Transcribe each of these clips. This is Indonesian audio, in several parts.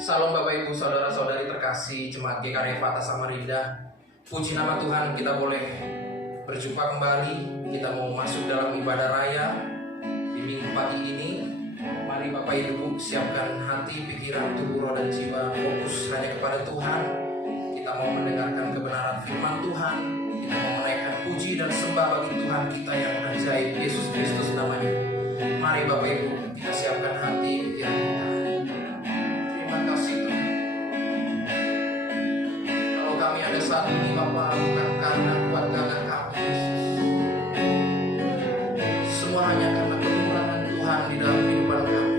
Salam Bapak Ibu Saudara-saudari terkasih Jemaat GKRI Fatah Samarinda. Puji nama Tuhan, kita boleh berjumpa kembali. Kita mau masuk dalam ibadah raya di minggu pagi ini. Mari Bapak Ibu siapkan hati, pikiran, tubuh, roh, dan jiwa, fokus hanya kepada Tuhan. Kita mau mendengarkan kebenaran firman Tuhan. Kita mau menaikkan puji dan sembah bagi Tuhan kita yang ajaib, Yesus Kristus namanya. Mari Bapak Ibu, kita siapkan hati, pikiran kita. Terima kasih Tuhan. Kalau kami ada saat ini Bapak, bukan karena kuat gagah kami Yesus. Semua hanya karena kemurahan Tuhan di dalam kehidupan kami.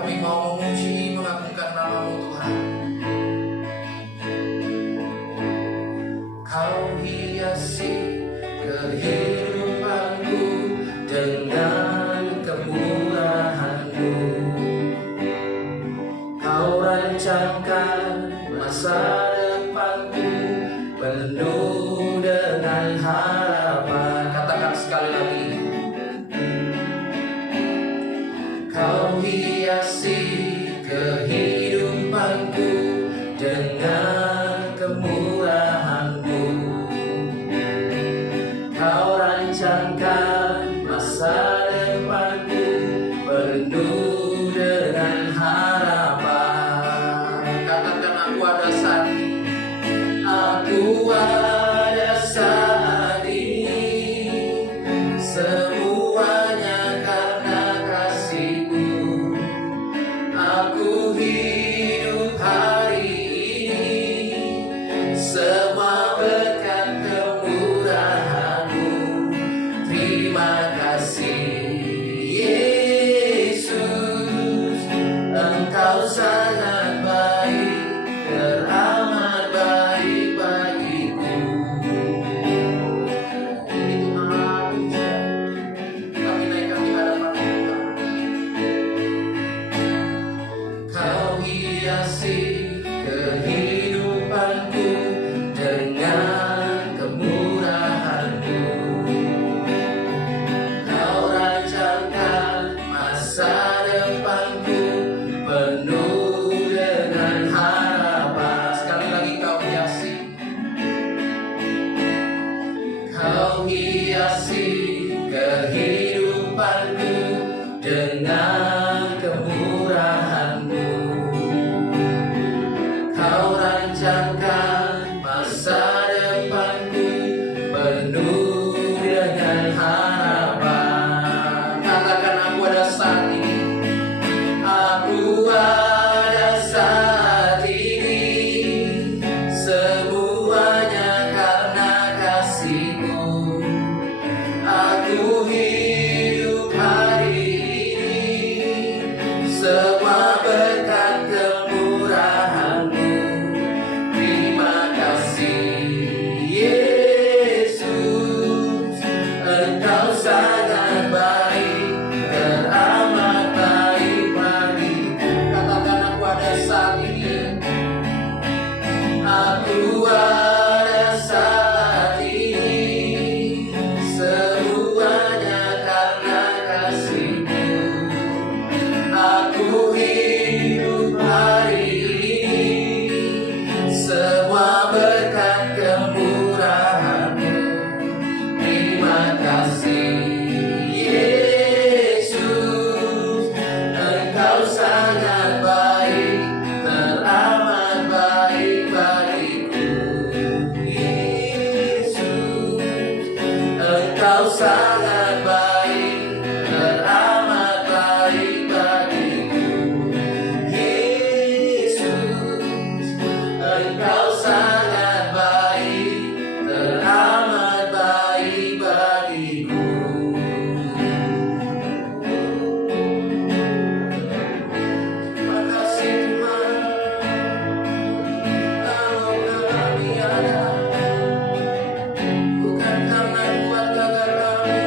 Kami mau memuji, mengagungkan nama-Mu Tuhan. Kau hiasi kehidupanku dengan kemurahan-Mu. Kau rancangkan masa depanku penuh dengan harapan. Katakan sekali lagi. Kau hiasi kehidupanku dengan kemurahan-Mu. Kau rancangkan masa depanku penuh dengan harapan. Katakan aku ada saat ini. Aku ada saat ini. Semuanya karena kasih-Mu. Aku hidup hari ini. Semua berkat kemurahan-Mu. Terima kasih Yesus. Engkau sangat baik, teramat baik bagiku. Itu nama kami naikkan di hadapan Tuhan. Kau hiasi kehidupanku dengan kemurahan-Mu. Kau rancangkan masa depanku penuh dengan harapan. Sekali lagi kau hiasi. Kau hiasi kehidupanku dengan kemurahan-Mu. Kau rancangkan masa depanku penuh dengan harapan. Katakan aku ada saat ini. Aku ada saat ini. Semuanya karena kasih-Mu. Aku hidup hari ini. Semua berkat kemurahan-Mu. Terima kasih Yesus. Engkau sangat baik, teramat baik bagiku. Katakan aku ada saat ini. Aku ada saat ini. Semuanya karena kasih-Mu. Aku hidup hari ini. Semua berkat kemurahan-Mu. Terima kasih Yesus. Engkau sangat baik, teramat baik bagiku. Yesus, Engkau sangat baik, teramat baik bagiku. Yesus, Engkau sangat baik, teramat baik bagiku. Terima kasih Tuhan. Kalau kami ada, bukan karena kuat gagah kami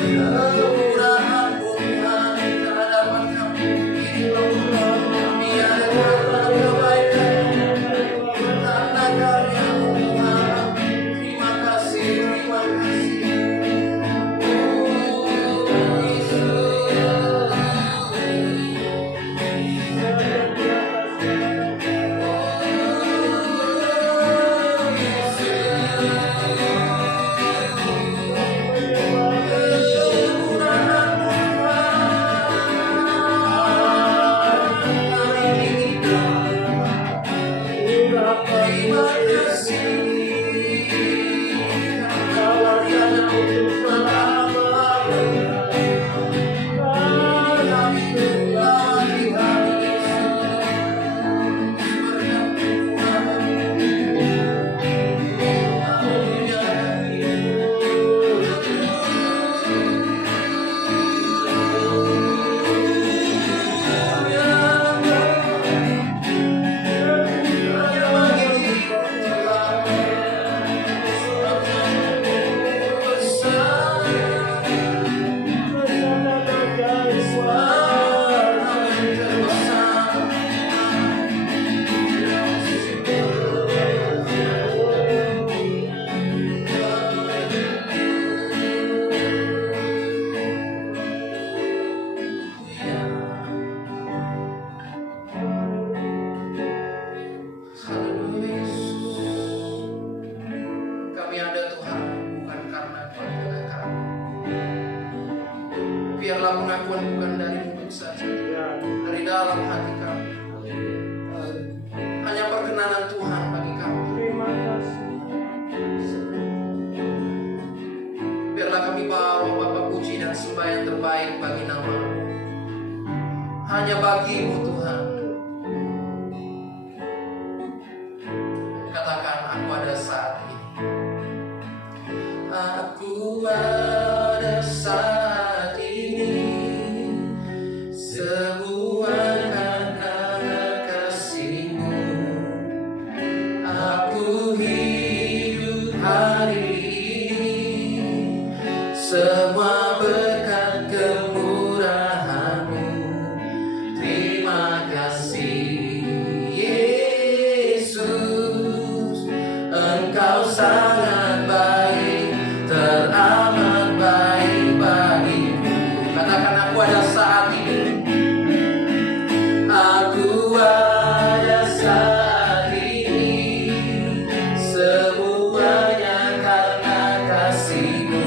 Kemurahan-Mu Tuhan di hadapan kami. Kami ada karena kebaikan-Mu, karena karya-Mu Tuhan. Terima kasih, terima kasih. Biarlah pengakuan bukan dari mulut saja, dari dalam hati kami. Hanya perkenanan Tuhan bagi kami. Biarlah kami bawa Bapa puji dan sembah yang terbaik bagi nama-Mu. Hanya bagi-Mu Tuhan. Katakan, aku ada saat ini. Aku ada saat ini, semua karena kasih-Mu. Aku hidup hari ini, semua berkat kemurahan-Mu. Terima kasih Yesus, Engkau sangat baik, teramat baik bagiku. Katakan, aku ada saat ini. Aku ada saat ini, semuanya karena kasih-Mu.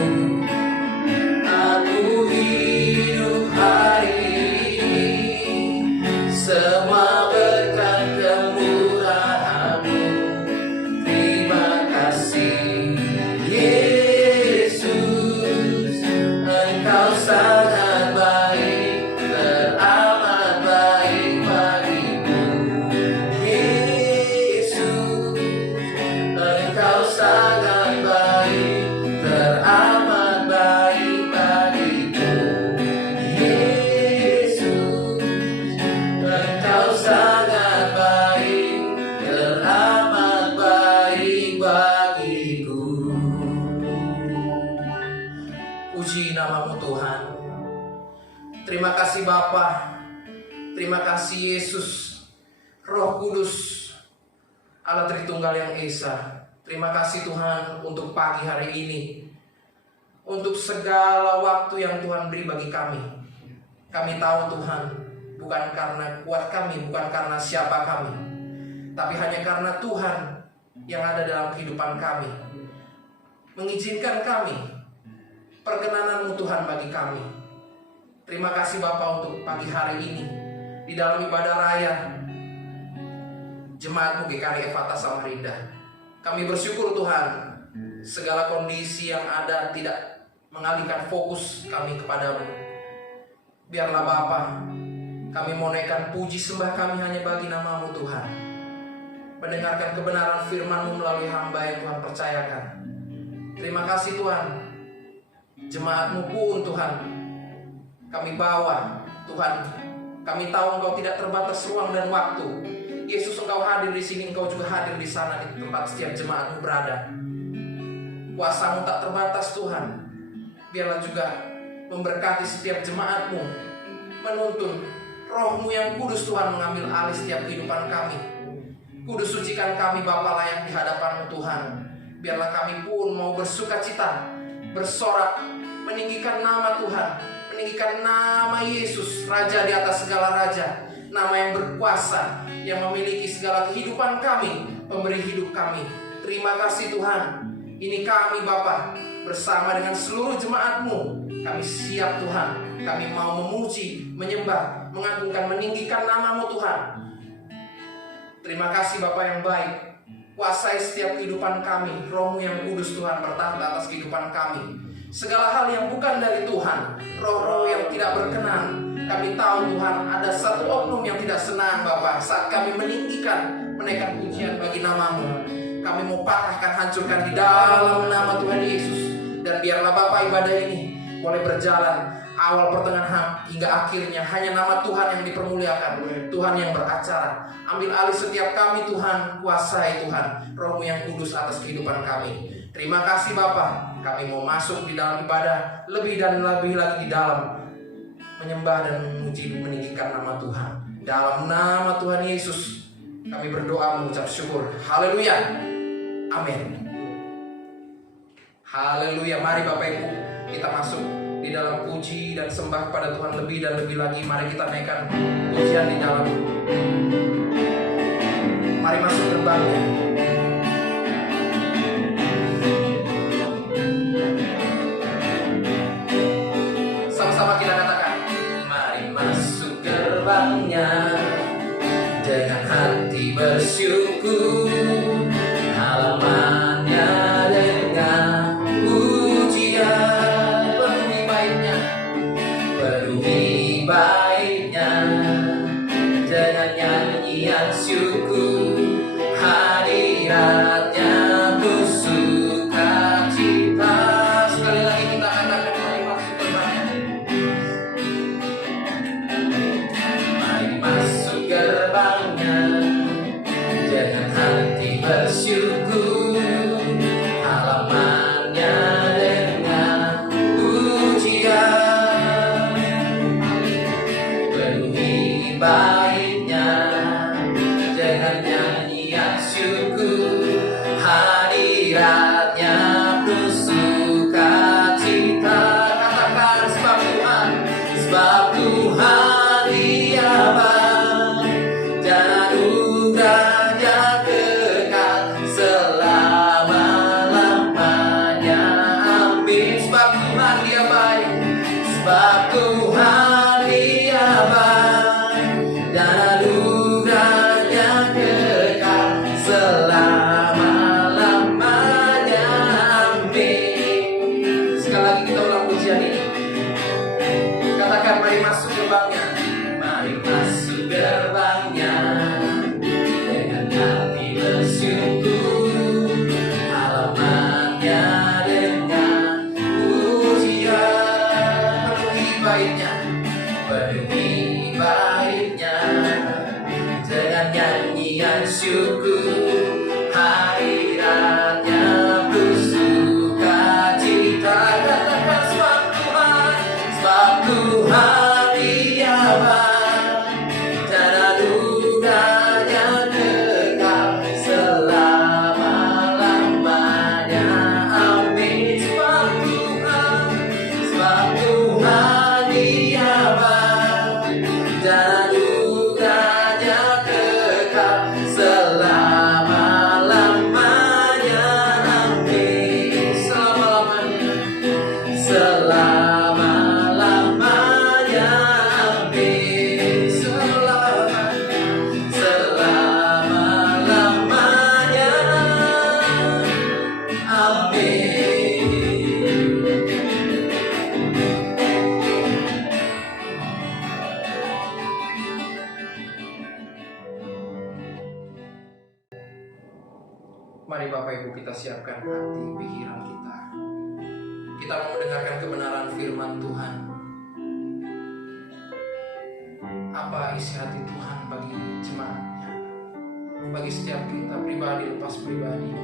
Aku hidup hari ini, semua berkat kemurahan-Mu. Terima kasih Yesus, Engkau sangat baik, teramat baik bagiku. Yesus, Engkau sangat baik, teramat baik bagiku. Yesus, Engkau sangat baik, teramat baik bagiku. Puji nama-Mu Tuhan. Terima kasih Bapa. Terima kasih Yesus, Roh Kudus, Allah Tritunggal yang Esa. Terima kasih Tuhan untuk pagi hari ini, untuk segala waktu yang Tuhan beri bagi kami. Kami tahu Tuhan, bukan karena kuat kami, bukan karena siapa kami, tapi hanya karena Tuhan yang ada dalam kehidupan kami, mengizinkan kami, perkenanan-Mu Tuhan bagi kami. Terima kasih Bapa untuk pagi hari ini, di dalam ibadah raya Jemaat-Mu GKRI Ephatha Samarinda. Kami bersyukur Tuhan, segala kondisi yang ada tidak mengalihkan fokus kami kepadamu. Biarlah Bapa, kami menaikkan puji sembah kami hanya bagi nama-Mu Tuhan. Mendengarkan kebenaran firman-Mu melalui hamba yang Tuhan percayakan. Terima kasih Tuhan. Jemaat-Mu pun Tuhan, kami bawa Tuhan. Kami tahu Engkau tidak terbatas ruang dan waktu. Yesus, Engkau hadir di sini, Engkau juga hadir di sana, di tempat setiap jemaat-Mu berada. Kuasa-Mu tak terbatas Tuhan. Biarlah juga memberkati setiap jemaat-Mu, menuntun Roh-Mu yang kudus Tuhan mengambil alih setiap kehidupan kami. Kudus sucikan kami Bapa layak di hadapan-Mu Tuhan. Biarlah kami pun mau bersuka cita, bersorak, meninggikan nama Tuhan, meninggikan nama Yesus, Raja di atas segala raja, nama yang berkuasa, yang memiliki segala kehidupan kami, pemberi hidup kami. Terima kasih Tuhan. Ini kami Bapa, bersama dengan seluruh jemaat-Mu, kami siap Tuhan. Kami mau memuji, menyembah, mengagungkan, meninggikan nama-Mu Tuhan. Terima kasih Bapa yang baik. Kuasai setiap kehidupan kami. Roh-Mu yang kudus Tuhan bertahta atas kehidupan kami. Segala hal yang bukan dari Tuhan, roh-roh yang tidak berkenan, kami tahu Tuhan ada satu oknum yang tidak senang Bapa saat kami meninggikan, menaikkan pujian bagi nama-Mu. Kami mau patahkan, hancurkan di dalam nama Tuhan Yesus. Dan biarlah Bapa ibadah ini boleh berjalan awal, pertengahan, hingga akhirnya hanya nama Tuhan yang dipermuliakan, Tuhan yang beracara. Ambil alih setiap kami Tuhan, kuasai Tuhan, Roh-Mu yang kudus atas kehidupan kami. Terima kasih Bapa, kami mau masuk di dalam ibadah lebih dan lebih lagi di dalam menyembah dan memuji, meninggikan nama Tuhan. Dalam nama Tuhan Yesus kami berdoa mengucap syukur. Haleluya. Amin. Haleluya. Mari Bapak Ibu, kita masuk di dalam puji dan sembah kepada Tuhan lebih dan lebih lagi. Mari kita naikkan pujian di dalam. Mari masuk gerbangnya. Sama-sama kita katakan, mari masuk gerbangnya dengan hati bersyukur, halamannya dengan pujian, penuhi baiknya dengan nyanyian syukur, hadiratnya bersuka cita. Sekali lagi kita katakan, mari masuk gerbangnya. Mari masuk gerbangnya dengan hati bersyukur, halamannya dengan pujian, penuhi baiknya dengan nyanyian syukur, hadiratnya bersuka cita. Katakan, sebab Tuhan Dia baik dan anugerahnya kekal selama-lamanya. Amin. Sebab Tuhan Dia baik, sebab Tuhan Dia baik dan anugerahnya kekal selama-lamanya. Amin. Sekali lagi kita ulang pujian ini. Katakan, mari masuk gerbangnya. Mari masuk gerbangnya dengan hati bersyukur, halamannya dengan pujian, penuhi baiknya dengan nyanyian syukur, hadiratnya bersuka cita. Katakan, sebab Tuhan Dia baik dan anugerahnya kekal selama-lamanya. Amin. Sebab Tuhan Dia baik dan anugerahnya kekal selama-lamanya. Amin. Selama-lamanya. Selama-lamanya. Amin. Selama-lamanya. Amin. Mari Bapak Ibu kita siapkan hati pikiran kita. Kita mau mendengarkan kebenaran firman Tuhan. Apa isi hati Tuhan bagi jemaatnya, bagi setiap kita pribadi lepas pribadi.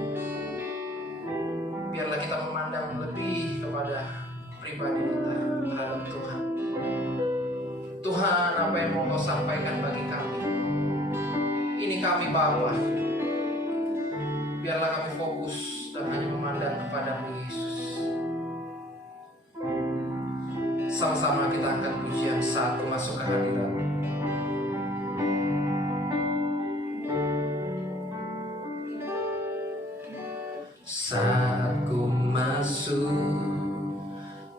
Biarlah kita memandang lebih kepada pribadi kita terhadap Tuhan, apa yang mau Kau sampaikan bagi kami. Ini kami Bapa. Biarlah kami fokus dan hanya memandang kepada-Mu Yesus. Sama-sama kita angkat pujian saat masuk ke hadirat. Saat ku masuk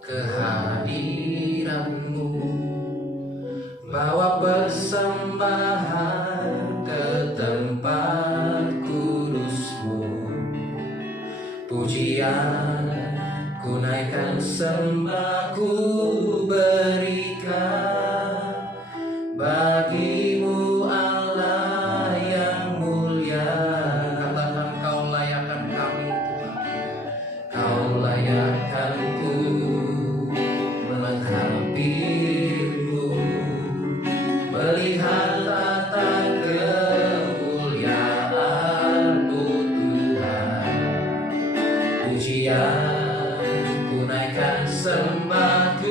ke hadirat-Mu, bawa persembahan ke tempat kudus-Mu. Pujian ku naikkan, sembah ku berikan bagi-Mu Allah yang mulia. Katakan, Kau layakkan kami Tuhan, Kau layakkan ku menghampiri-Mu, melihat tata kemuliaan-Mu Tuhan. Pujian ku naikkan, sembah ku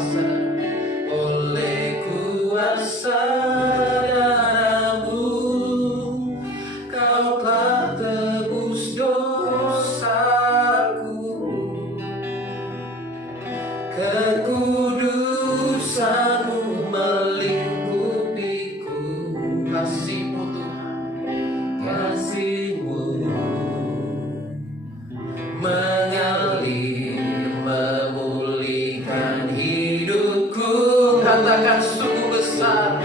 kuasa oleh kuasa darah-Mu, Kau telah tebus dosaku. Kekudusan-Mu melingkupiku. Kasih-Mu Tuhan, kasih-Mu mengalir memulihkan hidupku. Katakan sungguh besar,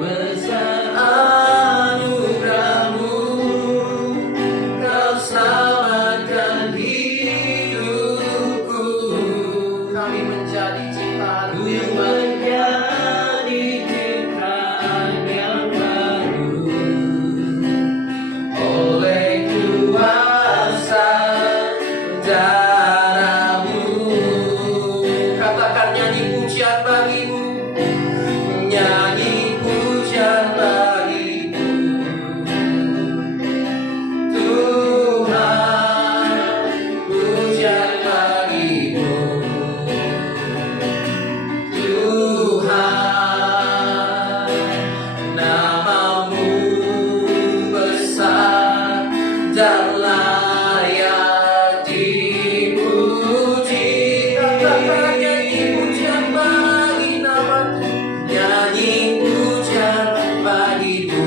besar anugerah-Mu, Kau selamatkan hidupku. Kami menjadi ciptaan yang menjadi ciptaan yang baru oleh kuasa darah-Mu. Katakan nyanyi pujian bagi-Mu, nyanyi pujian bagi-Mu, Tuhan, pujian bagi-Mu, Tuhan, nama-Mu besar dan layak dipuji. Katakan nyanyi pujian bagi nama-Mu, nyanyi pujian bagi-Mu,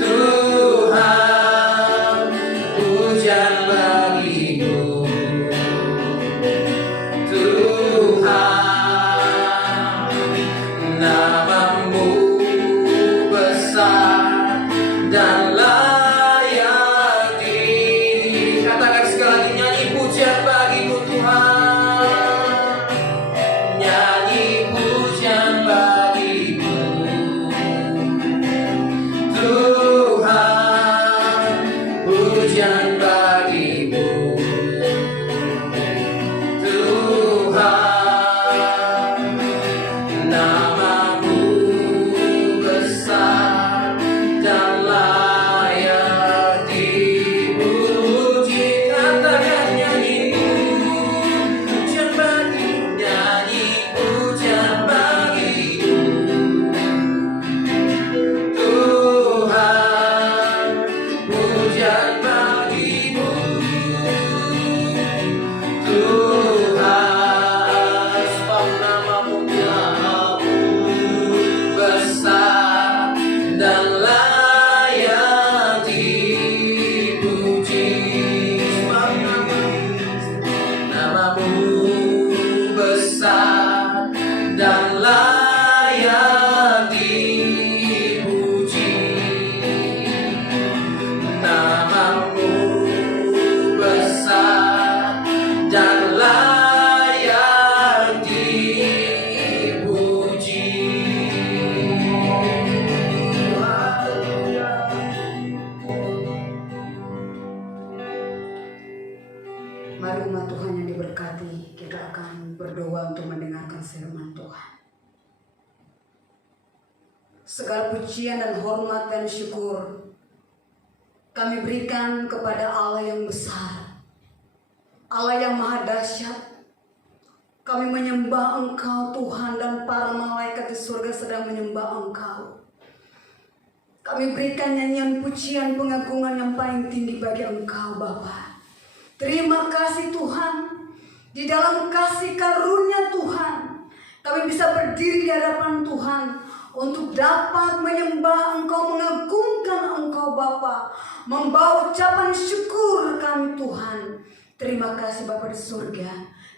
Tuhan, pujian bagi-Mu, Tuhan, nama-Mu besar dan layak di. Katakan sekali lagi, nyanyi pujian bagi-Mu Tuhan, nyanyi pujian bagi-Mu, Tuhan, pujian bagi-Mu, Tuhan, nama-Mu besar dan layak dipuji. Katakan nyanyi pujian bagi-Mu, nyanyi pujian bagi-Mu, Tuhan, pujian bagi-Mu, Tuhan, sebab nama-Mu besar dan layak dipuji. Sebab nama-Mu besar dan layak dipuji. Nama-Mu besar dan layak dipuji. Mari umat Tuhan yang diberkati, kita akan berdoa untuk mendengarkan firman Tuhan. Segala pujian dan hormat dan syukur kami berikan kepada Allah yang besar, Allah yang maha dahsyat. Kami menyembah Engkau Tuhan, dan para malaikat di surga sedang menyembah Engkau. Kami berikan nyanyian pujian pengagungan yang paling tinggi bagi Engkau Bapa. Terima kasih Tuhan, di dalam kasih karunia Tuhan kami bisa berdiri di hadapan Tuhan untuk dapat menyembah Engkau, mengagungkan Engkau Bapa, membawa ucapan syukur kami Tuhan. Terima kasih Bapa di surga.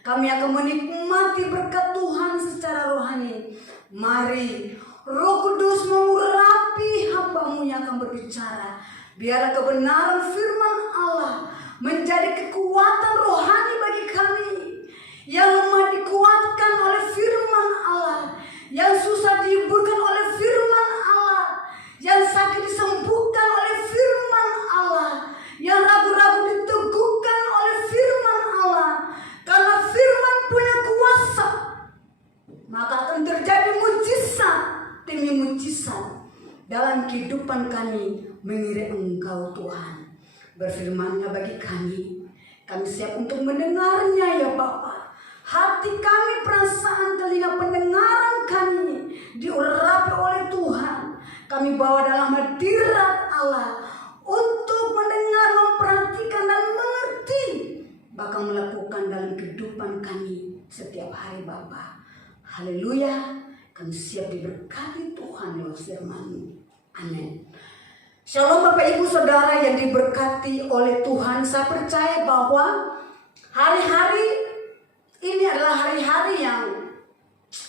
Kami akan menikmati berkat Tuhan secara rohani. Mari Roh Kudus mengurapi hamba-Mu yang akan berbicara. Biarlah kebenaran firman Allah menjadi kekuatan rohani bagi kami, yang lemah dikuatkan oleh firman Allah, yang susah dihiburkan oleh firman Allah, yang sakit disembuhkan oleh firman Allah, yang ragu-ragu diteguhkan oleh firman Allah. Karena firman punya kuasa, maka akan terjadi mujizat demi mujizat dalam kehidupan kami mengiring Engkau Tuhan. Berfirman-Nya bagi kami siap untuk mendengarnya ya Bapa. hati kami, perasaan, telinga, pendengaran kami diurapi oleh Tuhan. Kami bawa dalam hadirat Allah untuk mendengar, memperhatikan dan mengerti, bahkan melakukan dalam kehidupan kami setiap hari Bapa. Haleluya, kami siap diberkati Tuhan lewat firman-Mu. Amin. Shalom Bapak Ibu Saudara yang diberkati oleh Tuhan. Saya percaya bahwa hari-hari ini adalah hari-hari yang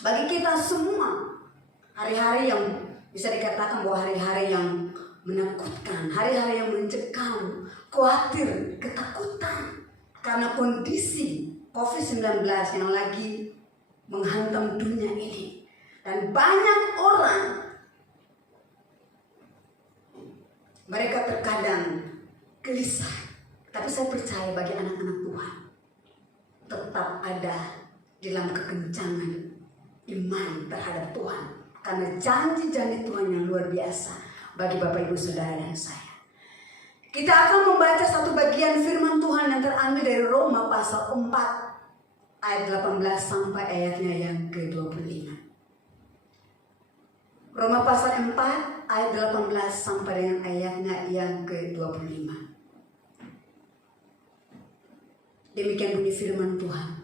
bagi kita semua, hari-hari yang bisa dikatakan bahwa hari-hari yang menakutkan, hari-hari yang mencekam, khawatir, ketakutan karena kondisi COVID-19 yang lagi menghantam dunia ini. Dan banyak orang, mereka terkadang gelisah. Tapi saya percaya bagi anak-anak Tuhan, tetap ada di dalam kekencangan iman terhadap Tuhan. Karena janji-janji Tuhan yang luar biasa bagi Bapak Ibu Saudara dan saya. Kita akan membaca satu bagian firman Tuhan yang terambil dari Roma pasal 4 ayat 18 sampai ayatnya yang ke-25. Roma pasal 4 ayat 18 sampai dengan ayatnya yang ke-25. Demikian bunyi firman Tuhan.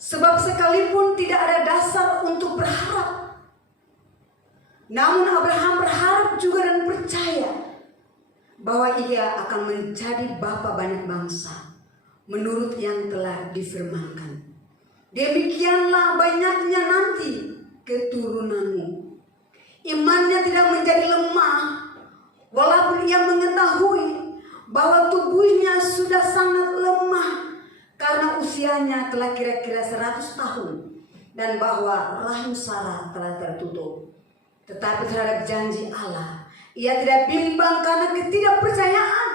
Sebab sekalipun tidak ada dasar untuk berharap, namun Abraham berharap juga dan percaya bahwa ia akan menjadi bapa banyak bangsa menurut yang telah difirmankan. Demikianlah banyaknya nanti keturunanmu. Imannya tidak menjadi lemah, walaupun ia mengetahui bahwa tubuhnya sudah sangat lemah karena usianya telah kira-kira 100 tahun dan bahwa rahim Sarah telah tertutup. Tetapi terhadap janji Allah, ia tidak bimbang karena ketidakpercayaan,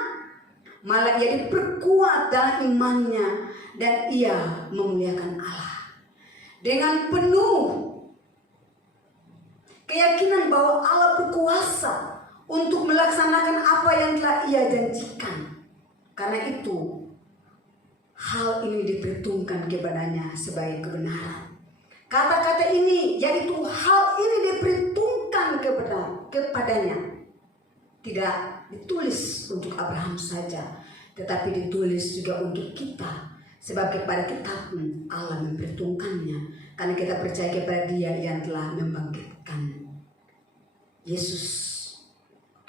malah ia diperkuat dalam imannya dan ia memuliakan Allah dengan penuh keyakinan bahwa Allah berkuasa untuk melaksanakan apa yang telah ia janjikan. Karena itu hal ini diperhitungkan kepadanya sebagai kebenaran. Kata-kata ini, yaitu hal ini diperhitungkan kepadanya, tidak ditulis untuk Abraham saja, tetapi ditulis juga untuk kita. Sebab kepada kita pun Allah memperhitungkannya, karena kita percaya kepada Dia yang telah membangkitkan Yesus,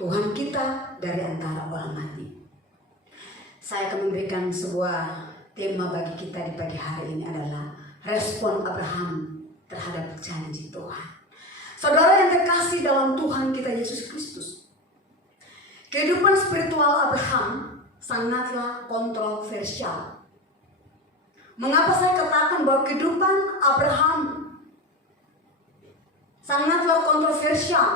Tuhan kita, dari antara orang mati. Saya akan memberikan sebuah tema bagi kita di pagi hari ini adalah respon Abraham terhadap janji Tuhan. Saudara yang terkasih dalam Tuhan kita Yesus Kristus, kehidupan spiritual Abraham sangatlah kontroversial. Mengapa saya katakan bahwa kehidupan Abraham sangatlah kontroversial?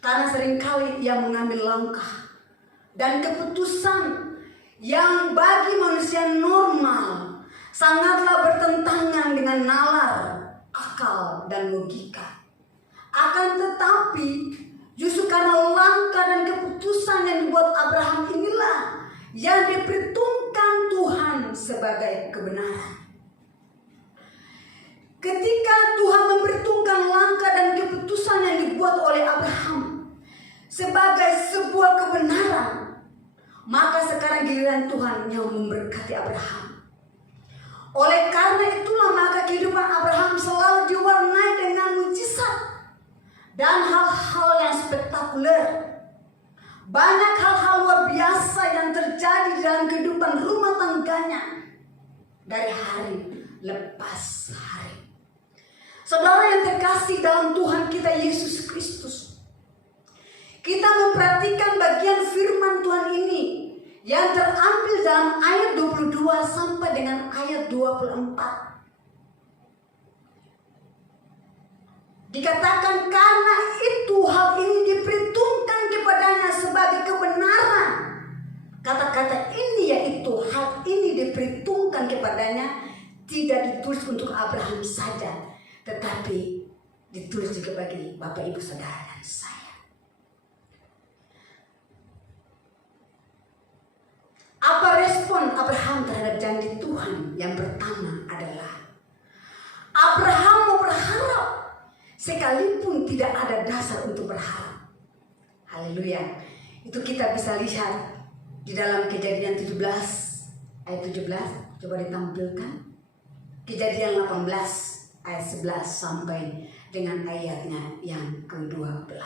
Karena seringkali ia mengambil langkah dan keputusan yang bagi manusia normal sangatlah bertentangan dengan nalar, akal, dan logika. Akan tetapi justru karena langkah dan keputusan yang dibuat Abraham inilah yang diperhitungkan Tuhan sebagai kebenaran. Ketika Tuhan memperhitungkan langkah dan keputusan yang dibuat oleh Abraham sebagai sebuah kebenaran, maka sekarang giliran Tuhan yang memberkati Abraham. Oleh karena itulah maka kehidupan Abraham selalu diwarnai dengan mujizat dan hal-hal yang spektakuler. Banyak hal-hal luar biasa yang terjadi dalam kehidupan rumah tangganya dari hari lepas hari. Saudara yang terkasih dalam Tuhan kita Yesus Kristus, kita memperhatikan bagian firman Tuhan ini yang terambil dalam ayat 22 sampai dengan ayat 24. Dikatakan karena itu hal ini diperhitungkan kepadanya sebagai kebenaran. Kata-kata ini yaitu hal ini diperhitungkan kepadanya tidak ditulis untuk Abraham saja, tetapi ditulis juga bagi Bapak Ibu Saudara dan saya. Apa respon Abraham terhadap janji Tuhan? Yang pertama, sekalipun tidak ada dasar untuk berharap. Haleluya. Itu kita bisa lihat di dalam Kejadian 17 ayat 17. Coba ditampilkan. Kejadian 18 ayat 11 sampai dengan ayatnya yang ke-12.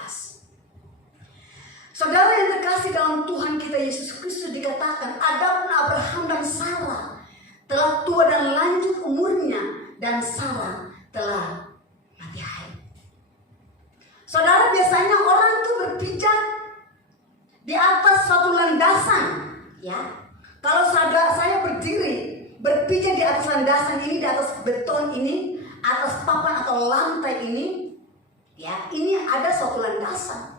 Saudara yang terkasih dalam Tuhan kita Yesus Kristus, dikatakan adapun Abraham dan Sarah telah tua dan lanjut umurnya, dan Sarah telah mati haid. Saudara, biasanya orang itu berpijak di atas suatu landasan, ya. Kalau saya berdiri berpijak di atas landasan ini, di atas beton ini, atas papan atau lantai ini, ya, ini ada suatu landasan.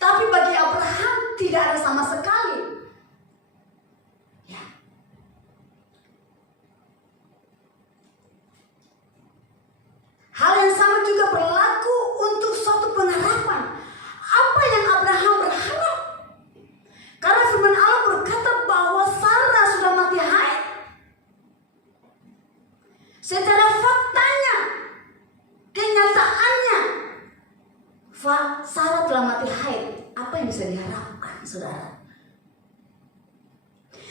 Tapi bagi Abraham tidak ada sama sekali. Ya. Hal yang sama juga berlaku untuk suatu pengharapan. Apa yang Abraham berharap? Karena firman Allah berkata bahwa Sarah sudah mati haid. Secara faktanya, kenyataannya, Sarah telah mati haid. Apa yang bisa diharapkan, saudara?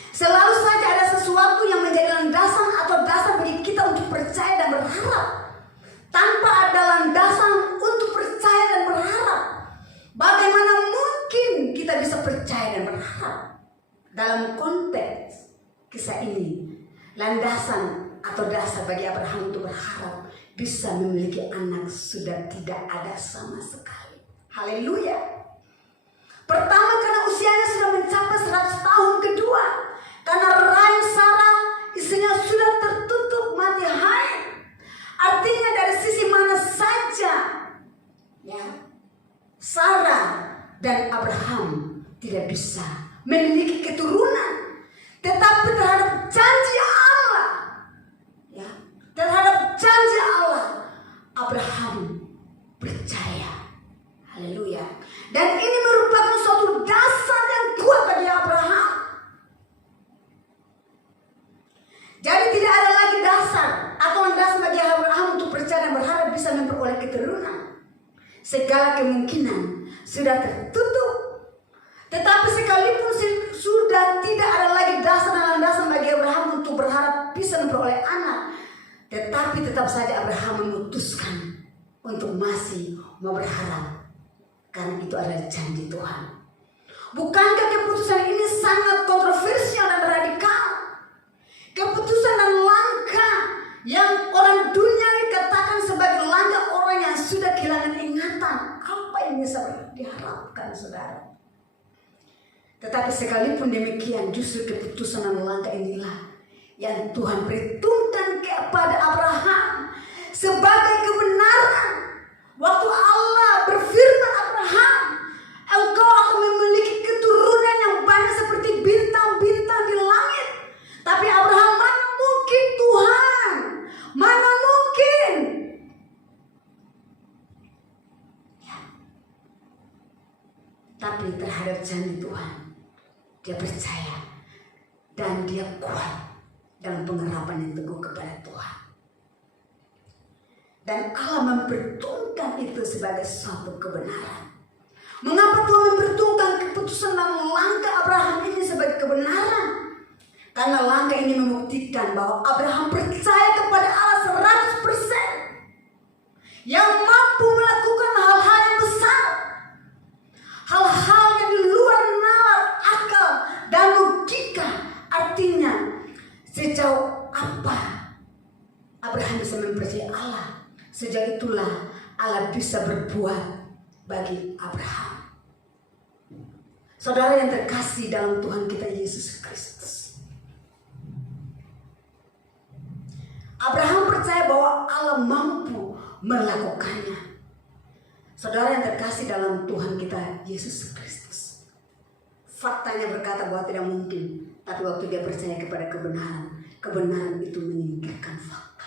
Selalu saja ada sesuatu yang menjadi landasan atau dasar bagi kita untuk percaya dan berharap. Tanpa ada landasan untuk percaya dan berharap, bagaimana mungkin kita bisa percaya dan berharap? Dalam konteks kisah ini, landasan atau dasar bagi Abraham untuk berharap bisa memiliki anak sudah tidak ada sama sekali. Haleluya. Pertama, karena usianya sudah mencapai 100 tahun. Kedua, karena rahim Sarah istrinya sudah tertutup mati haid. Artinya dari sisi mana saja, ya, Sarah dan Abraham tidak bisa memiliki keturunan. Tetapi terhadap janji Allah, ya, terhadap janji Allah, Abraham percaya. Haleluya. Dan ini merupakan suatu dasar yang kuat bagi Abraham. Jadi tidak ada lagi dasar atau landasan bagi Abraham untuk percaya dan berharap bisa memperoleh keturunan. Segala kemungkinan sudah tertutup. Tetapi sekalipun sudah tidak ada lagi dasar dan landasan bagi Abraham untuk berharap bisa memperoleh anak, tetapi tetap saja Abraham memutuskan untuk masih mau berharap. Karena itu adalah janji Tuhan. Bukankah keputusan ini sangat kontroversial dan radikal? Keputusan dan langkah yang orang dunia katakan sebagai langkah orang yang sudah kehilangan ingatan. Apa yang bisa diharapkan, saudara? Tetapi sekalipun demikian, justru keputusan dan langkah inilah yang Tuhan perhitungkan kepada Abraham sebagai kebenaran. Waktu Allah berfirman, Abraham, engkau akan memiliki keturunan yang banyak seperti bintang-bintang di langit. Tapi Abraham, mana mungkin Tuhan? Mana mungkin? Ya. Tapi terhadap janji Tuhan, dia percaya dan dia kuat dalam pengharapan yang teguh kepada Tuhan. Dan Allah memperhitungkan itu sebagai suatu kebenaran. Mengapa Tuhan memperhitungkan keputusan dan langkah Abraham ini sebagai kebenaran? Karena langkah ini membuktikan bahwa Abraham percaya kepada Allah 100%. Yang mampu melakukan hal-hal yang besar. Hal-hal yang di luar nalar akal dan logika. Artinya, sejauh apa Abraham bisa mempercayai Allah, sejak itulah Allah bisa berbuat bagi Abraham. Saudara yang terkasih dalam Tuhan kita Yesus Kristus, Abraham percaya bahwa Allah mampu melakukannya. Saudara yang terkasih dalam Tuhan kita Yesus Kristus, faktanya berkata bahwa tidak mungkin. Tapi waktu dia percaya kepada kebenaran, kebenaran itu menyingkirkan fakta.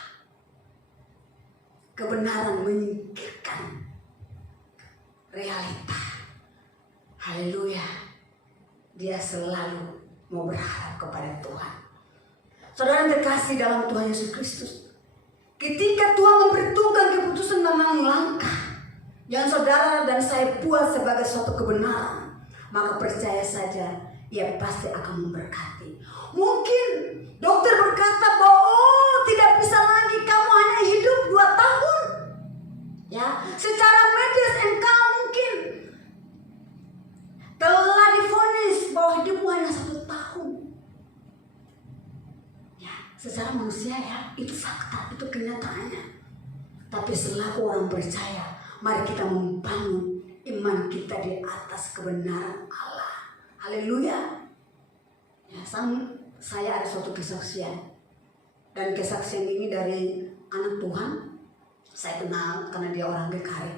Kebenaran menyingkirkan realita. Haleluya. Dia selalu mau berharap kepada Tuhan. Saudara yang terkasih dalam Tuhan Yesus Kristus, ketika Tuhan memperhitungkan keputusan tentang langkah, yang saudara dan saya buat sebagai suatu kebenaran, maka percaya saja ia pasti akan memberkati. Mungkin dokter berkata bahwa tidak bisa lagi, kamu hanya hidup 2 tahun. Ya, secara medis engkau mungkin telah divonis bahwa hidupmu hanya 1 tahun. Ya, secara manusia ya, itu fakta, itu kenyataannya. Tapi selaku orang percaya, mari kita membangun iman kita di atas kebenaran Allah. Haleluya. Ya, saya ada suatu kesaksian. Dan kesaksian ini dari anak Tuhan. Saya kenal karena dia orang GKRI.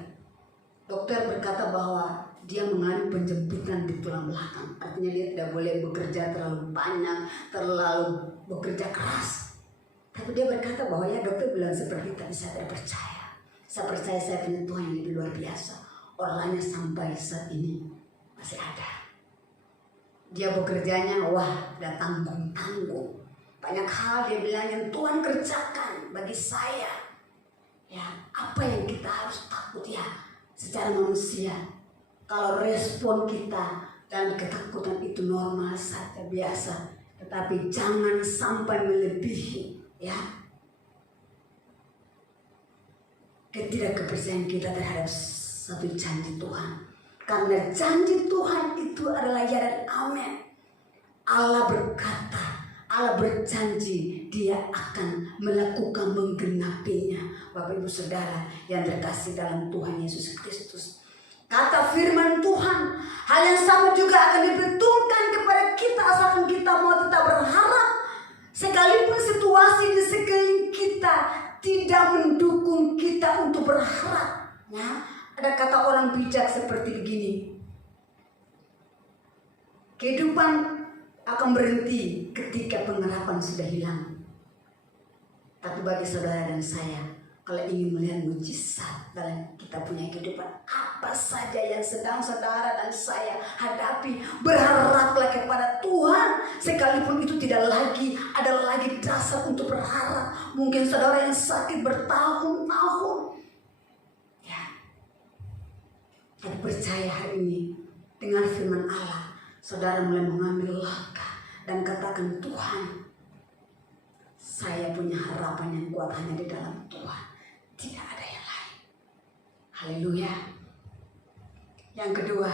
Dokter berkata bahwa dia mengalami penjempitan di tulang belakang. Artinya dia tidak boleh bekerja terlalu banyak, terlalu bekerja keras. Tapi dia berkata bahwa ya dokter bilang seperti itu, tapi saya tidak percaya. Saya percaya saya punya Tuhan yang lebih luar biasa. Orangnya sampai saat ini masih ada. Dia bekerjanya wah, tidak tanggung-tanggung. Banyak hal dia bilang yang Tuhan kerjakan bagi saya. Ya, apa yang kita harus takut ya secara manusia? Kalau respon kita dan ketakutan itu normal saja, biasa, tetapi jangan sampai melebihi ya ketidakkepercayaan kita terhadap satu janji Tuhan. Karena janji Tuhan itu adalah ya dan amin. Allah berkata, Allah berjanji dia akan melakukan menggenapinya. Bapak Ibu Saudara yang terkasih dalam Tuhan Yesus Kristus. Kata firman Tuhan, hal yang sama juga akan diperuntukkan kepada kita asalkan kita mau tetap berharap. Sekalipun situasi di sekeliling kita tidak mendukung kita untuk berharap. Ya, ada kata orang bijak seperti begini. Kehidupan akan berhenti ketika pengharapan sudah hilang. Tapi bagi saudara dan saya, kalau ingin melihat mujizat dalam kita punya kehidupan, apa saja yang sedang saudara dan saya hadapi, berharaplah kepada Tuhan. Sekalipun itu tidak lagi ada lagi dasar untuk berharap. Mungkin saudara yang sakit bertahun-tahun, ya, tapi percaya hari ini dengan firman Allah, saudara mulai mengambil langkah dan katakan, Tuhan, saya punya harapan yang kuat hanya di dalam Tuhan. Tidak ada yang lain. Haleluya. Yang kedua,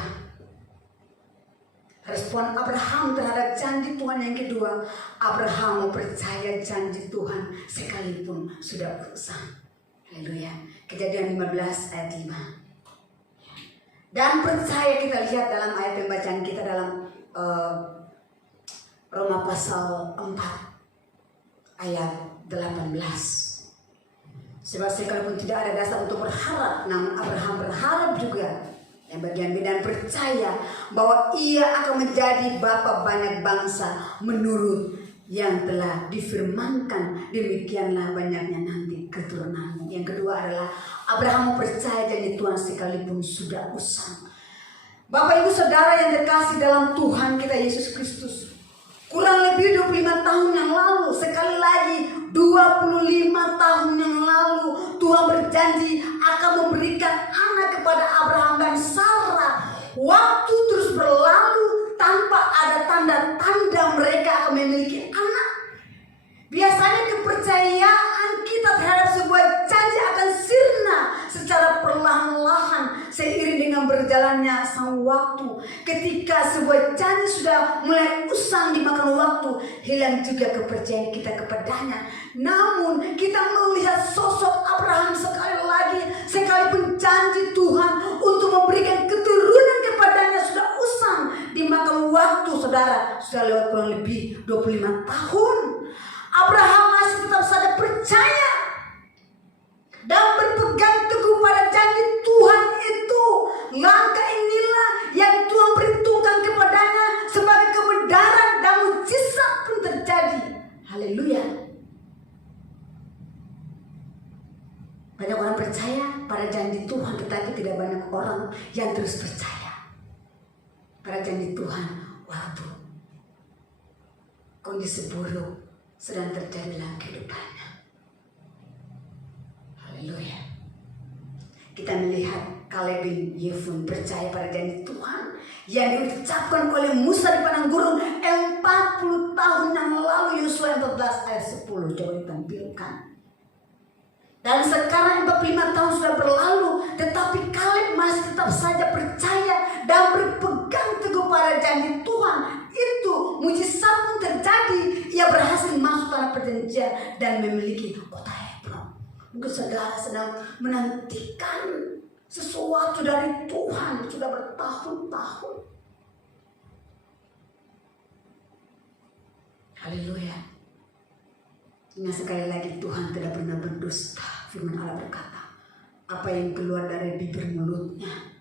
respon Abraham terhadap janji Tuhan yang kedua, Abraham percaya janji Tuhan sekalipun sudah berusaha. Haleluya. Kejadian 15 ayat 5. Dan percaya kita lihat dalam ayat pembacaan kita dalam Roma pasal 4 ayat 18. Sebab sekalipun tidak ada dasar untuk berharap, namun Abraham berharap juga. Yang bagian B, dan percaya bahwa ia akan menjadi bapa banyak bangsa menurut yang telah difirmankan, demikianlah banyaknya nanti keturunanmu. Yang kedua adalah Abraham percaya janji Tuhan sekalipun sudah usang. Bapak Ibu Saudara yang terkasih dalam Tuhan kita Yesus Kristus, kurang lebih 25 tahun yang lalu, sekali lagi 25 tahun yang lalu, Tuhan berjanji akan memberikan anak kepada Abraham dan Sarah. Waktu terus berlalu tanpa ada tanda-tanda mereka akan memiliki anak. Biasanya kepercayaan kita terhadap sebuah janji akan sirna secara perlahan-lahan seiring dengan berjalannya sang waktu. Ketika sebuah janji sudah mulai usang dimakan waktu, hilang juga kepercayaan kita kepadanya. Namun kita melihat sosok Abraham sekali lagi, sekalipun janji Tuhan untuk memberikan keturunan kepadanya sudah usang dimakan waktu, saudara, sudah lewat kurang lebih 25 tahun. Abraham masih tetap saja percaya dan berpegang teguh pada janji Tuhan itu. Langkah inilah yang Tuhan perhitungkan kepadanya sebagai kebenaran dan mujizat pun terjadi. Haleluya. Banyak orang percaya pada janji Tuhan, tetapi tidak banyak orang yang terus percaya pada janji Tuhan waktu kondisi buruk sedang terjadi dalam kehidupannya. Haleluya. Kita melihat Kaleb bin Yefun percaya pada janji Tuhan yang diucapkan oleh Musa di padang gurun 40 tahun yang lalu. Yosua 14 ayat 10 coba ditampilkan. Dan sekarang 45 tahun sudah berlalu, tetapi Kaleb masih tetap saja percaya dan berpegang teguh pada janji Tuhan. Itu mujizat pun terjadi. Ia berhasil masuk tanah perjanjian dan memiliki kota Hebron. Mungkin saudara sedang menantikan sesuatu dari Tuhan sudah bertahun-tahun. Haleluya. Ingat sekali lagi, Tuhan tidak pernah berdusta. Firman Allah berkata, apa yang keluar dari bibir mulutnya,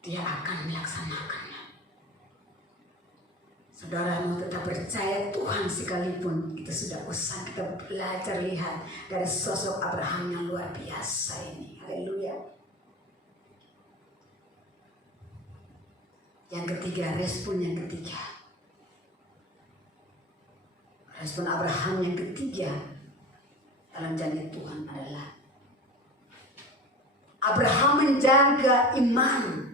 Dia akan melaksanakannya. Saudara mau tetap percaya Tuhan sekalipun kita sudah usah kita belajar lihat dari sosok Abraham yang luar biasa ini. Haleluya. Yang ketiga, respon yang ketiga. Respon Abraham yang ketiga dalam janji Tuhan adalah Abraham menjaga iman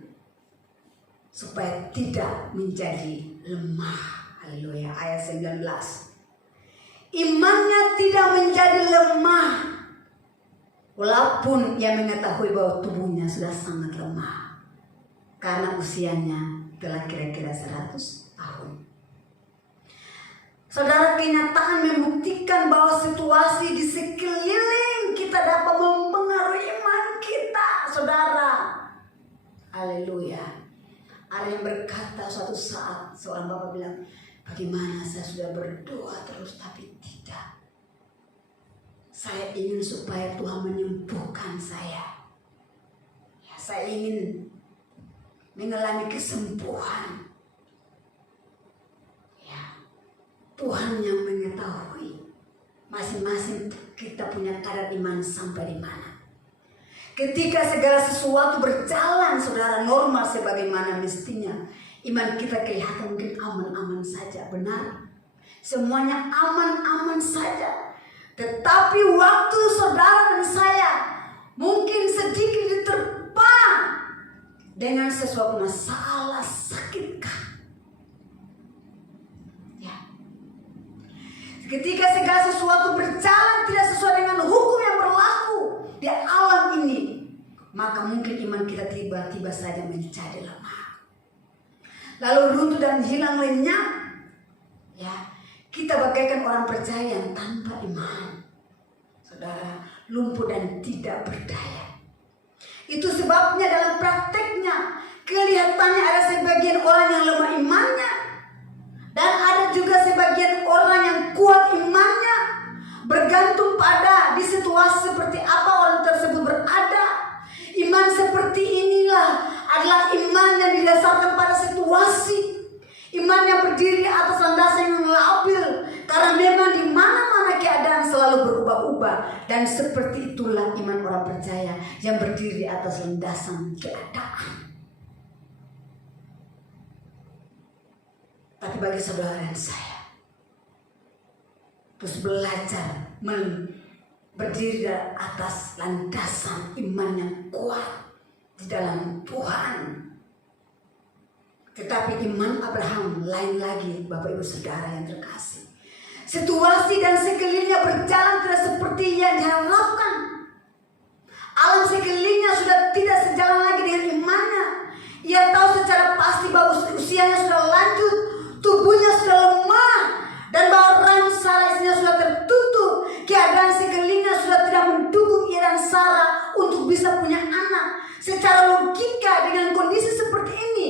supaya tidak menjadi lemah. Haleluya. Ayat 19. Imannya tidak menjadi lemah walaupun ia mengetahui bahwa tubuhnya sudah sangat lemah karena usianya telah kira-kira 100 tahun. Saudara, kenyataan membuktikan bahwa situasi di sekeliling kita dapat mempengaruhi iman kita, saudara. Haleluya. Ada yang berkata suatu saat, seorang bapak bilang, bagaimana saya sudah berdoa terus tapi tidak. Saya ingin supaya Tuhan menyembuhkan saya. Ya, saya ingin mengalami kesembuhan. Tuhan yang mengetahui masing-masing kita punya kadar iman sampai di mana. Ketika segala sesuatu berjalan, saudara, normal sebagaimana mestinya, iman kita kelihatan mungkin aman-aman saja, benar. Semuanya aman-aman saja. Tetapi waktu saudara dan saya mungkin sedikit diterpa dengan sesuatu masalah, sakitkah? Ketika segala sesuatu berjalan tidak sesuai dengan hukum yang berlaku di alam ini, maka mungkin iman kita tiba-tiba saja menjadi lemah, lalu runtuh dan hilang lenyap. Ya, kita bagaikan orang percaya yang tanpa iman, saudara, lumpuh dan tidak berdaya. Itu sebabnya dalam prakteknya kelihatannya ada sebagian orang yang lemah imannya, dan ada juga sebagian orang yang kuat imannya, bergantung pada di situasi seperti apa orang tersebut berada. Iman seperti inilah adalah iman yang didasarkan pada situasi. Iman yang berdiri atas landasan yang labil, karena memang di mana-mana keadaan selalu berubah-ubah. Dan seperti itulah iman orang percaya yang berdiri atas landasan keadaan. Tapi bagi saudara dan saya, terus belajar berdiri di atas landasan iman yang kuat di dalam Tuhan. Tetapi iman Abraham lain lagi, Bapak Ibu Saudara yang terkasih. Situasi dan sekelilingnya berjalan tidak seperti yang diharapkan. Alam sekelilingnya sudah tidak sejalan lagi dengan imannya. Ia tahu secara pasti bahwa usianya sudah lanjut, tubuhnya sudah lemah, dan bahwa rahim Sarah istrinya sudah tertutup. Keadaan sekelilingnya sudah tidak mendukung ia dan Sarah untuk bisa punya anak. Secara logika dengan kondisi seperti ini,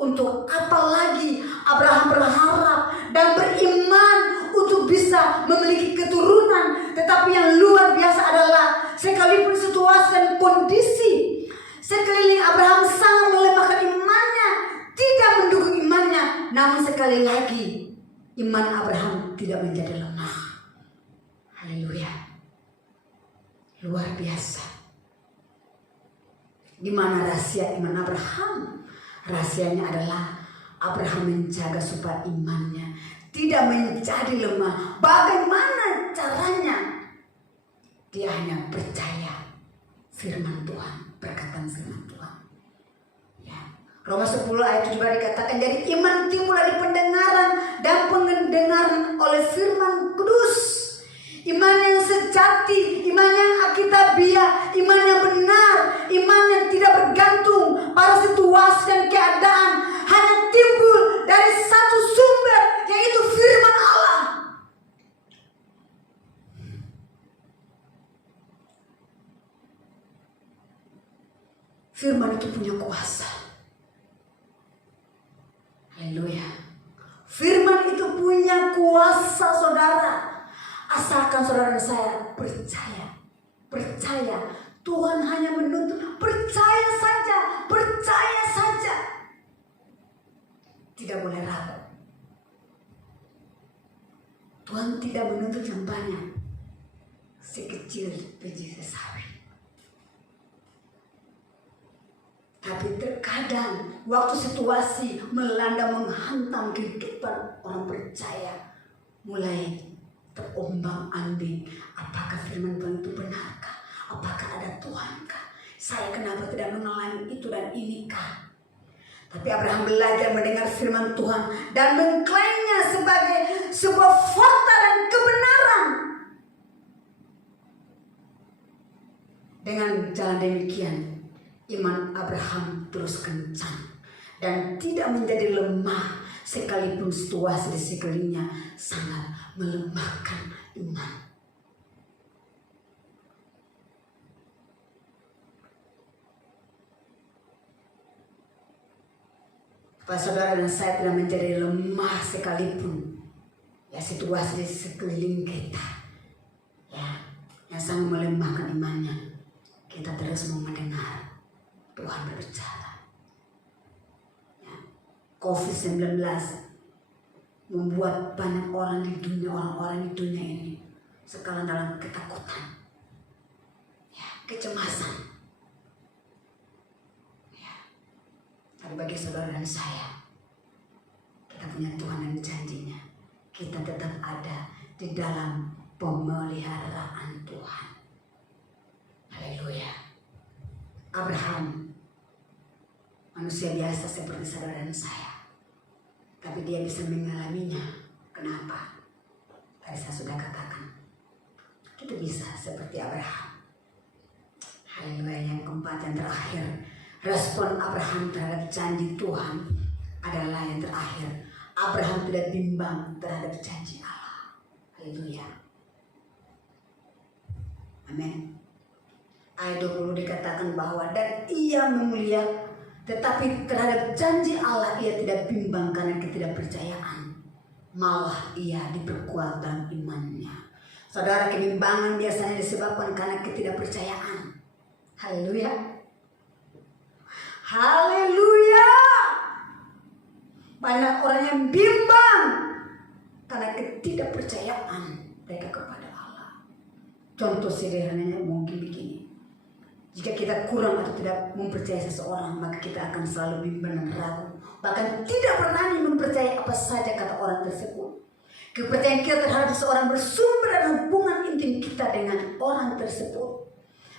untuk apa lagi Abraham berharap dan beriman untuk bisa memiliki keturunan? Tetapi yang luar biasa adalah sekalipun situasi dan kondisi sekeliling Abraham sangat melemahkan imannya, tidak mendukung imannya, namun sekali lagi iman Abraham tidak menjadi lemah. Haleluya. Luar biasa. Di mana rahasia iman Abraham? Rahasianya adalah Abraham menjaga supaya imannya tidak menjadi lemah. Bagaimana caranya? Dia hanya percaya firman Tuhan. perkataan firman Tuhan. Ya. Roma 10 ayat 17 dikatakan, jadi iman timbul dari pendengaran dan pendengaran oleh firman kudus. Iman yang sejati, iman yang alkitabiah, iman yang benar, iman yang tidak bergantung pada situasi dan keadaan, hanya timbul dari satu sumber, yaitu firman Allah. Firman itu punya kuasa. Haleluya. Firman itu punya kuasa, saudara. Asalkan saudara dan saya percaya. Tuhan hanya menuntut percaya saja. Tidak boleh ragu. Tuhan tidak menuntut yang banyak, sekecil biji sesawi. Tapi terkadang waktu situasi melanda menghantam kehidupan orang percaya, mulai terombang-ambing. Apakah firman Tuhan itu benarkah? Apakah ada Tuhankah? Saya kenapa tidak mengalami itu dan inikah? Tapi Abraham belajar mendengar firman Tuhan dan mengklaimnya sebagai sebuah fakta dan kebenaran. Dengan jalan demikian, iman Abraham terus kencang dan tidak menjadi lemah, sekalipun situasi di sekelilingnya sangat melemahkan iman. Supaya saudara dan saya tidak menjadi lemah sekalipun, ya, situasi di sekeliling kita, ya, yang sangat melemahkan imannya, kita terus mau mendengar Tuhan berbicara. COVID-19 membuat banyak orang di dunia ini sekarang dalam ketakutan, ya, kecemasan. Ya. Tapi bagi saudara dan saya, kita punya Tuhan dan janjinya, kita tetap ada di dalam pemeliharaan Tuhan. Haleluya. Abraham manusia biasa seperti saudara dan saya, tapi dia bisa mengalaminya. Kenapa? Tadi saya sudah katakan, kita bisa seperti Abraham. Haleluya. Yang keempat, yang terakhir, respon Abraham terhadap janji Tuhan adalah yang terakhir. Abraham tidak bimbang terhadap janji Allah. Haleluya. Amin. Ayat 20 dikatakan bahwa dan ia memulia, tetapi terhadap janji Allah ia tidak bimbang karena ketidakpercayaan. Malah ia diperkuat dalam imannya. Saudara, kebimbangan biasanya disebabkan karena ketidakpercayaan. Haleluya. Haleluya. Banyak orang yang bimbang karena ketidakpercayaan mereka kepada Allah. Contoh sederhananya mungkin begini. Jika kita kurang atau tidak mempercayai seseorang, maka kita akan selalu bimbang dan ragu. Bahkan tidak berani mempercayai apa saja kata orang tersebut. Kepercayaan kita terhadap seseorang bersumber dari hubungan intim kita dengan orang tersebut.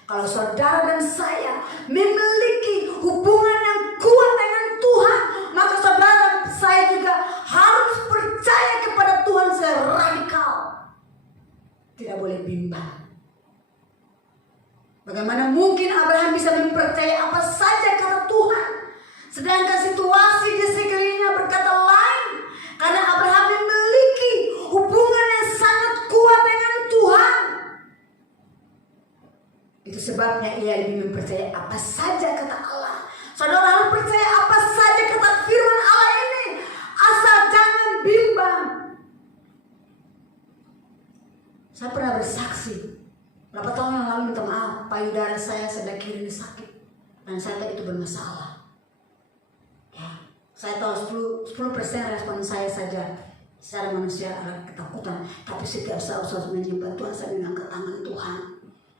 Kalau saudara dan saya memiliki hubungan yang kuat dengan Tuhan, maka saudara dan saya juga harus percaya kepada Tuhan secara radikal. Tidak boleh bimbang. Bagaimana mungkin Abraham bisa mempercayai apa saja kata Tuhan, sedangkan situasi di sekelilingnya berkata lain? Karena Abraham memiliki hubungan yang sangat kuat dengan Tuhan. Itu sebabnya ia lebih mempercayai apa saja kata Allah. Saudara harus percaya apa saja kata firman Allah ini, asal jangan bimbang. Saya pernah bersaksi. Berapa tahun yang lalu, minta maaf, payudara saya sebelah kiri ini sakit dan saya tahu itu bermasalah. Ya, saya tahu 10% respon saya saja secara manusia adalah ketakutan, tapi setiap saat saya menyembah Tuhan, saya mengangkat tangan Tuhan.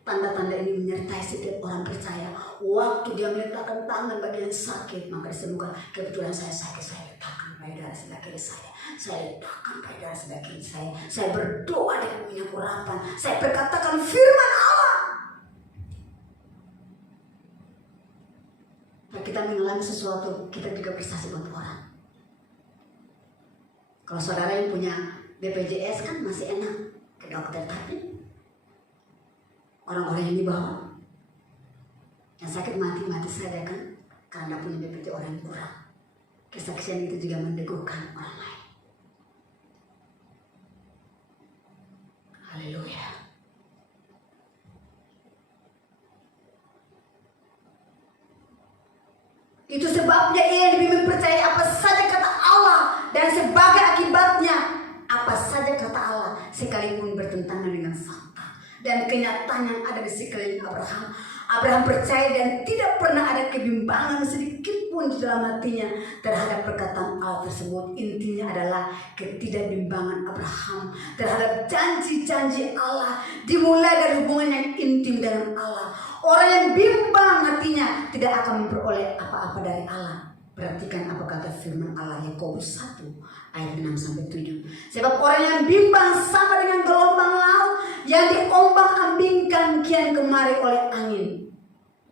Tanda-tanda ini menyertai setiap orang percaya. Waktu dia meletakkan tangan bagian sakit, maka disembuhkan. Kebetulan saya sakit, saya letakkan payudara sebelah kiri saya. Saya letakkan payudara sebelah kiri saya. Saya berdoa dengan minyak urapan. Saya berkatakan firman Allah. kita mengalami sesuatu, kita juga bersaksi buat orang. Kalau saudara yang punya BPJS kan masih enak ke dokter, tapi orang-orang yang di bawah, yang sakit mati saja kan, karena punya BPJS orang yang kurang. Kesaksian itu juga mendeguhkan orang lain. Haleluya. Itu sebabnya ia lebih mempercayai apa saja kata Allah, dan sebagai akibatnya apa saja kata Allah sekalipun bertentangan dengan fakta dan kenyataan yang ada di sekeliling Abraham. Abraham percaya dan tidak pernah ada kebimbangan sedikit pun di dalam hatinya terhadap perkataan Allah tersebut. Intinya adalah ketidakbimbangan Abraham terhadap janji-janji Allah dimulai dari hubungan yang intim dengan Allah. Orang yang bimbang hatinya tidak akan memperoleh apa-apa dari Allah. Perhatikan apa kata firman Allah Yakobus 1 ayat 6-7. Sebab orang yang bimbang sama dengan gelombang laut yang diombang-ambingkan kian kemari oleh angin.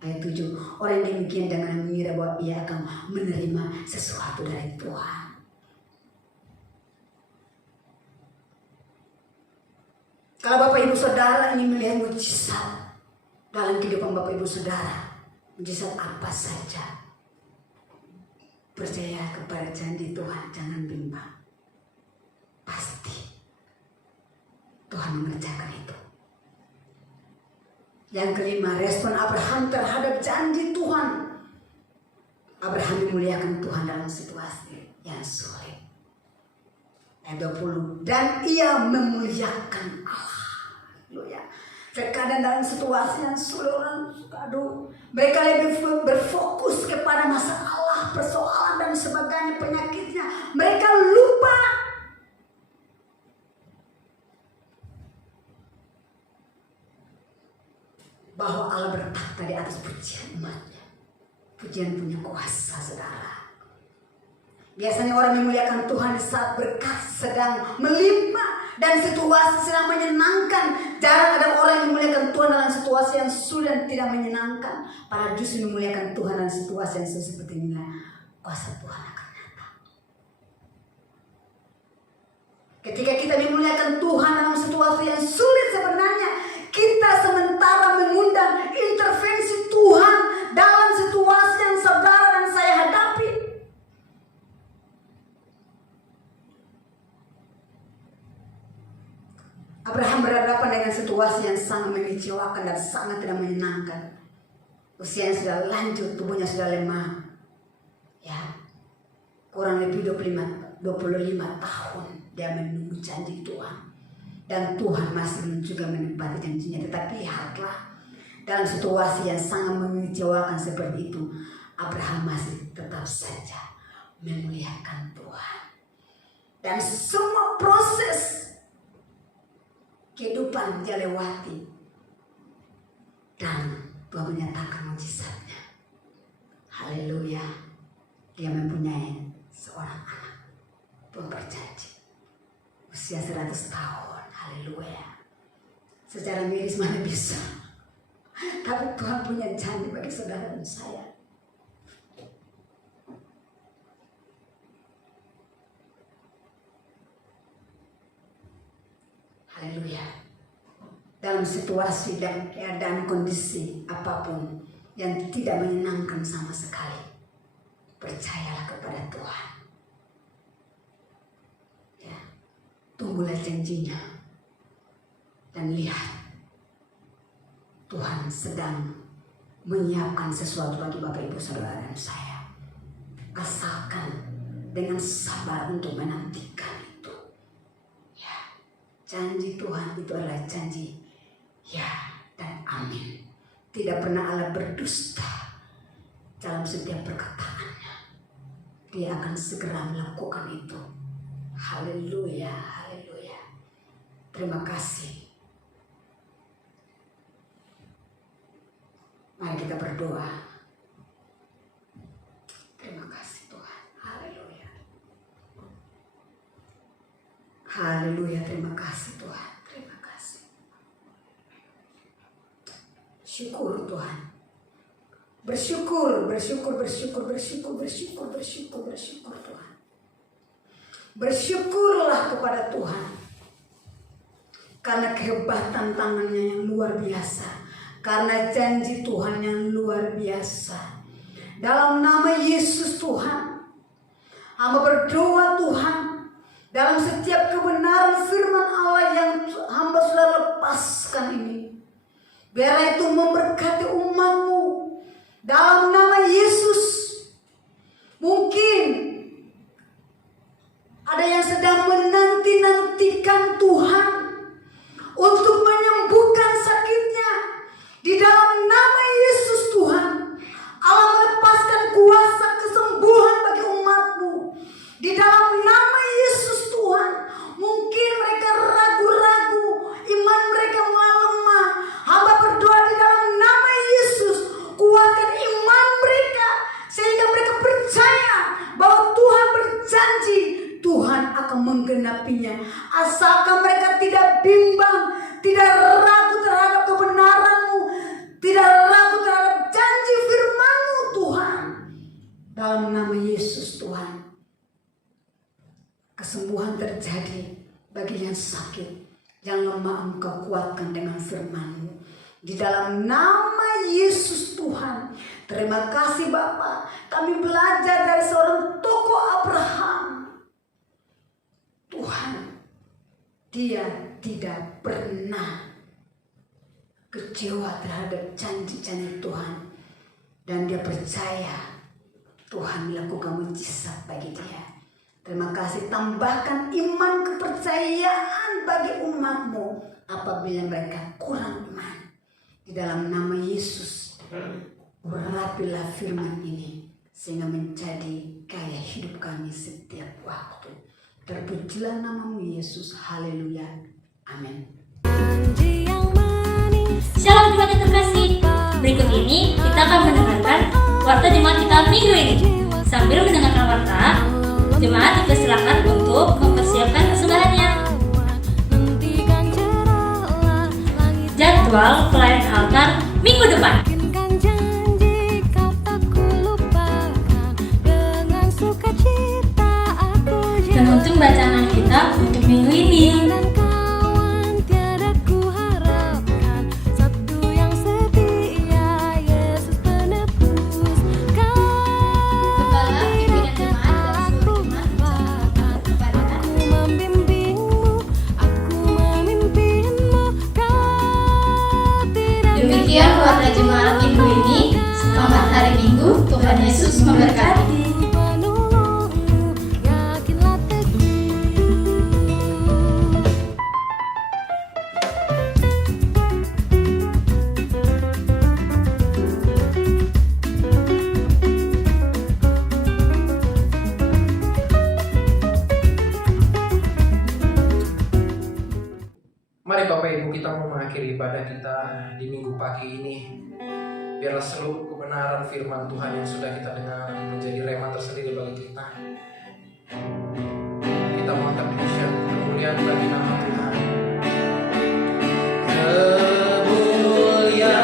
Ayat 7. Orang yang demikian jangan mengira bahwa ia akan menerima sesuatu dari Tuhan. Kalau Bapak Ibu Saudara ingin melihat mujizat dalam kehidupan Bapak Ibu Saudara, mujizat apa saja, percaya kepada janji Tuhan, jangan bimbang. Pasti Tuhan mengerjakan itu. Yang kelima, respon Abraham terhadap janji Tuhan. Abraham memuliakan Tuhan dalam situasi yang sulit. Ayat 20, dan ia memuliakan Allah. Haleluya. Terkadang dalam situasi yang sulit orang, mereka lebih berfokus kepada masalah, persoalan dan sebagainya, penyakitnya. Mereka lupa bahwa Allah bertakhta di atas pujian umatnya. Pujian punya kuasa, saudara. Biasanya orang memuliakan Tuhan saat berkat sedang melimpah dan situasi sedang menyenangkan. Jarang ada orang yang memuliakan Tuhan dalam situasi yang sulit dan tidak menyenangkan. Padahal justru memuliakan Tuhan dalam situasi yang seperti inilah kuasa Tuhan akan datang. Ketika kita memuliakan Tuhan dalam situasi yang sulit, sebenarnya kita sementara mengundang intervensi Tuhan dalam situasi yang saudara dan saya hadapi. Abraham berhadapan dengan situasi yang sangat mengecewakan dan sangat tidak menyenangkan. Usianya sudah lanjut, tubuhnya sudah lemah. Ya, kurang lebih 25 tahun dia menunggu janji Tuhan. Dan Tuhan masih juga menepati janjinya. Tetapi lihatlah, dalam situasi yang sangat mengecewakan seperti itu, Abraham masih tetap saja memuliakan Tuhan. Dan semua proses kehidupan dia lewati, dan Tuhan menyatakan mujizatnya. Haleluya. Dia mempunyai seorang anak, Tuhan berjanji, usia 100 tahun. Haleluya. Secara miris mana bisa, tapi Tuhan punya janji bagi saudara dan saya. Haleluya. Dalam situasi dan keadaan kondisi apapun yang tidak menyenangkan sama sekali, percayalah kepada Tuhan. Ya, tunggulah janjinya dan lihat Tuhan sedang menyiapkan sesuatu bagi Bapak Ibu Saudara dan saya. Asalkan dengan sabar untuk menantikan itu. Ya, janji Tuhan itu adalah janji ya dan amin. Tidak pernah Allah berdusta dalam setiap perkataannya. Dia akan segera melakukan itu. Haleluya, haleluya. Terima kasih. Mari kita berdoa. Terima kasih Tuhan. Haleluya. Haleluya, terima kasih Tuhan. Terima kasih. Syukur Tuhan. Bersyukur Tuhan. Bersyukurlah kepada Tuhan. Karena kehebatan tangannya yang luar biasa. Karena janji Tuhan yang luar biasa. Dalam nama Yesus Tuhan, hamba berdoa Tuhan, dalam setiap kebenaran firman Allah yang hamba sudah lepaskan ini, biarlah itu memberkati umat-Mu. Dalam nama Yesus, mungkin ada yang sedang menanti-nantikan Tuhan untuk menyembuhkan sakitnya. Di dalam nama Yesus Tuhan, Allah melepaskan kuasa kesembuhan bagi umat-Mu. Di dalam nama Yesus Tuhan, mungkin mereka ragu-ragu, iman mereka mulai lemah. Hamba berdoa di dalam nama Yesus, kuatkan iman mereka sehingga mereka percaya bahwa Tuhan berjanji, Tuhan akan menggenapinya. Asalkan mereka tidak bimbang, tidak ragu terhadap kebenaran-Mu, tidak ragu terhadap janji firman-Mu Tuhan. Dalam nama Yesus Tuhan, kesembuhan terjadi bagi yang sakit, yang lemah Engkau kuatkan dengan firman-Mu. Di dalam nama Yesus Tuhan, terima kasih Bapa. Kami belajar dari seorang tokoh Abraham. Tuhan, dia tidak pernah kecewa terhadap janji-janji Tuhan. Dan dia percaya Tuhan melakukan mujizat bagi dia. Terima kasih, tambahkan iman kepercayaan bagi umat-Mu apabila mereka kurang iman. Di dalam nama Yesus, urapilah firman ini sehingga menjadi gaya hidup kami setiap waktu. Terpujilah nama-Mu Yesus, haleluya, amin. Shalom jemaat yang terkasih. Berikut ini kita akan mendengarkan warta jemaat kita minggu ini. Sambil mendengarkan warta, jemaat dipersilakan untuk mempersiapkan kesudahannya. Jadwal pelayanan altar minggu depan. Penutup bacaan Alkitab untuk minggu ini. Demikian warta jemaat minggu ini. Selamat hari Minggu. Tuhan Yesus memberkati. Mari Bapak Ibu, kita mau mengakhiri ibadah kita di minggu pagi ini. Biarlah seluruh kebenaran firman Tuhan yang sudah kita dengar menjadi rema tersendiri bagi kita. Kita mau pujian kemuliaan bagi nama Tuhan. Kemuliaan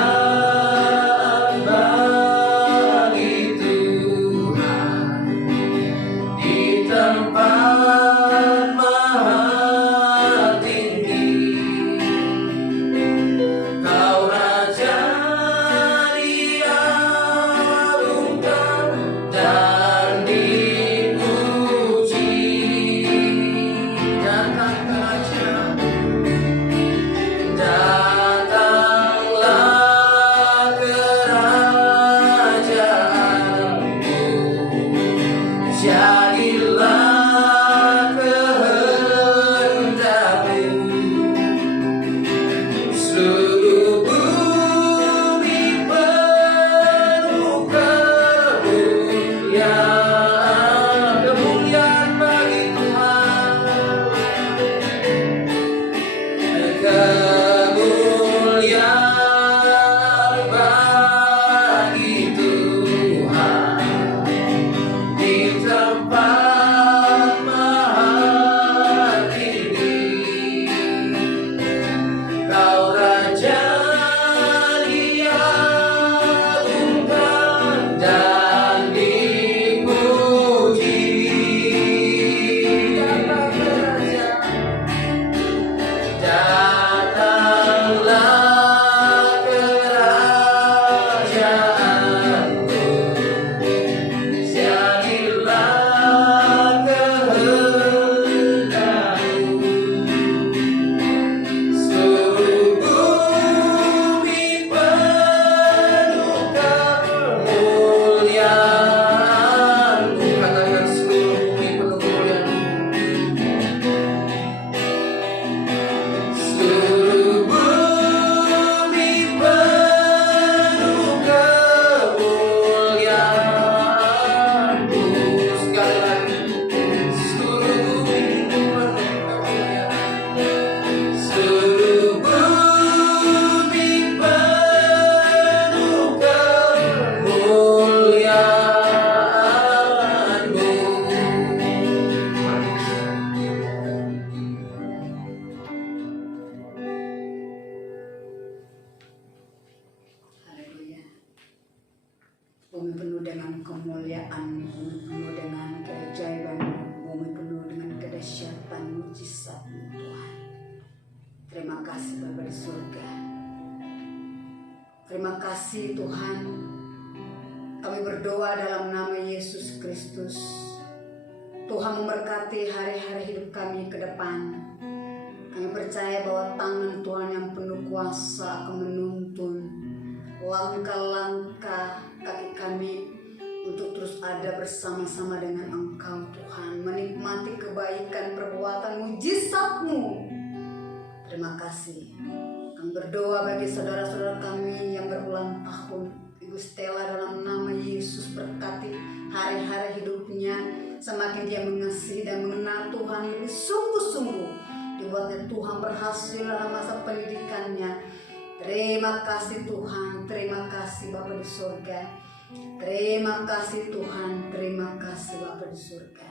bagi Tuhan di tempat maha tinggi. Kau Raja diagungkan dan dipuji. Datang kerajaan Bumi penuh dengan kemuliaan-Mu, bumi penuh dengan keajaiban-Mu, bumi penuh dengan kedahsyatan mujizat-Mu Tuhan. Terima kasih Bapa di surga. Terima kasih Tuhan. Kami berdoa dalam nama Yesus Kristus. Tuhan memberkati hari-hari hidup kami ke depan. Kami percaya bahwa tangan Tuhan yang penuh kuasa akan menuntun langkah-langkah kaki kami untuk terus ada bersama-sama dengan Engkau Tuhan, menikmati kebaikan perbuatan mujizat-Mu. Terima kasih. Kami berdoa bagi saudara-saudara kami yang berulang tahun. Ibu Stella dalam nama Yesus berkati hari-hari hidupnya. Semakin dia mengasihi dan mengenal Tuhan lebih sungguh-sungguh, dibuatnya Tuhan berhasil dalam masa pendidikannya. Terima kasih Tuhan, terima kasih Bapa di surga. Terima kasih Tuhan, terima kasih Bapa di surga.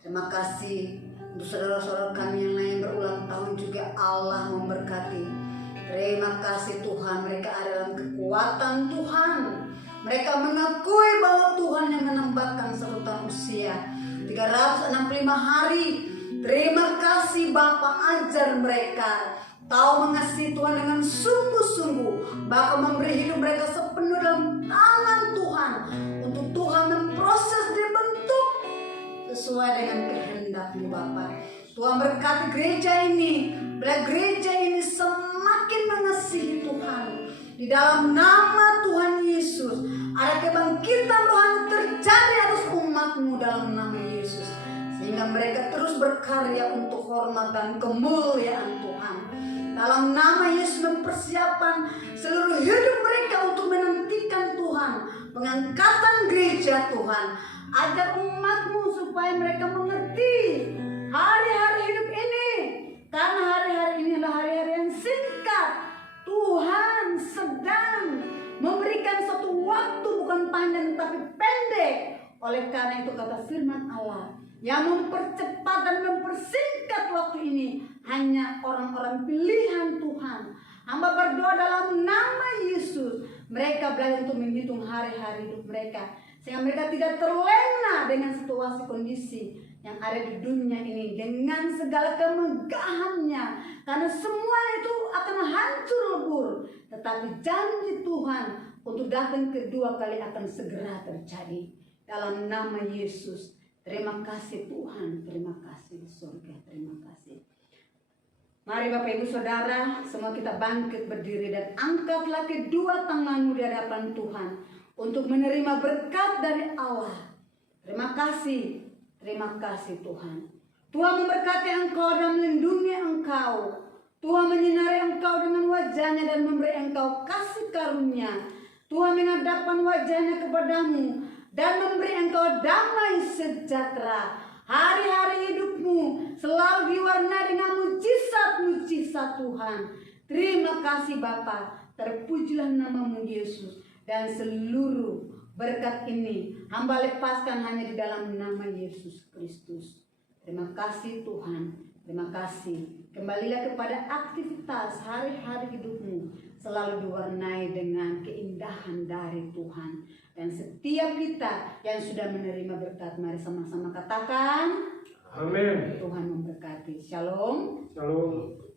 Terima kasih untuk saudara-saudara kami yang lain berulang tahun juga, Allah memberkati. Terima kasih Tuhan, mereka ada dalam kekuatan Tuhan. Mereka mengakui bahwa Tuhan yang menambahkan satu tahun usia 365 hari. Terima kasih Bapa, ajar mereka tahu mengasihi Tuhan dengan sungguh-sungguh, bahkan memberi hidup mereka sepenuh dalam tangan Tuhan, untuk Tuhan memproses dibentuk sesuai dengan kehendak-Mu Bapa. Tuhan berkati gereja ini, biar gereja ini semakin mengasihi Tuhan. Di dalam nama Tuhan Yesus, ada kebangkitan rohani terjadi atas umat-Mu dalam nama Yesus, sehingga mereka terus berkarya untuk hormat dan kemuliaan Tuhan. Dalam nama Yesus, mempersiapkan seluruh hidup mereka untuk menantikan Tuhan, pengangkatan gereja Tuhan. Ajar umat-Mu supaya mereka mengerti hari-hari hidup ini, karena hari-hari ini adalah hari-hari yang singkat. Tuhan sedang memberikan satu waktu bukan panjang tapi pendek. Oleh karena itu kata firman Allah, yang mempercepat dan mempersingkat waktu ini hanya orang-orang pilihan Tuhan. Hamba berdoa dalam nama Yesus, mereka belajar untuk menghitung hari-hari hidup mereka, sehingga mereka tidak terlena dengan situasi kondisi yang ada di dunia ini dengan segala kemegahannya, karena semua itu akan hancur lebur. Tetapi janji Tuhan untuk datang kedua kali akan segera terjadi. Dalam nama Yesus, terima kasih Tuhan, terima kasih di surga, terima kasih. Mari Bapak Ibu Saudara, semua kita bangkit berdiri dan angkatlah kedua tanganmu di hadapan Tuhan untuk menerima berkat dari Allah. Terima kasih Tuhan. Tuhan memberkati engkau dan melindungi engkau. Tuhan menyinari engkau dengan wajahnya dan memberi engkau kasih karunia. Tuhan menghadapkan wajahnya kepadamu dan memberi engkau damai sejahtera. Hari-hari hidupmu selalu diwarnai dengan mujizat-mujizat Tuhan. Terima kasih Bapa, terpujilah namamu Yesus. Dan seluruh berkat ini hamba lepaskan hanya di dalam nama Yesus Kristus. Terima kasih Tuhan, terima kasih. Kembalilah kepada aktivitas hari-hari hidupmu, selalu diwarnai dengan keindahan dari Tuhan. Dan setiap kita yang sudah menerima berkat, mari sama-sama katakan, amin. Tuhan memberkati. Shalom. Shalom.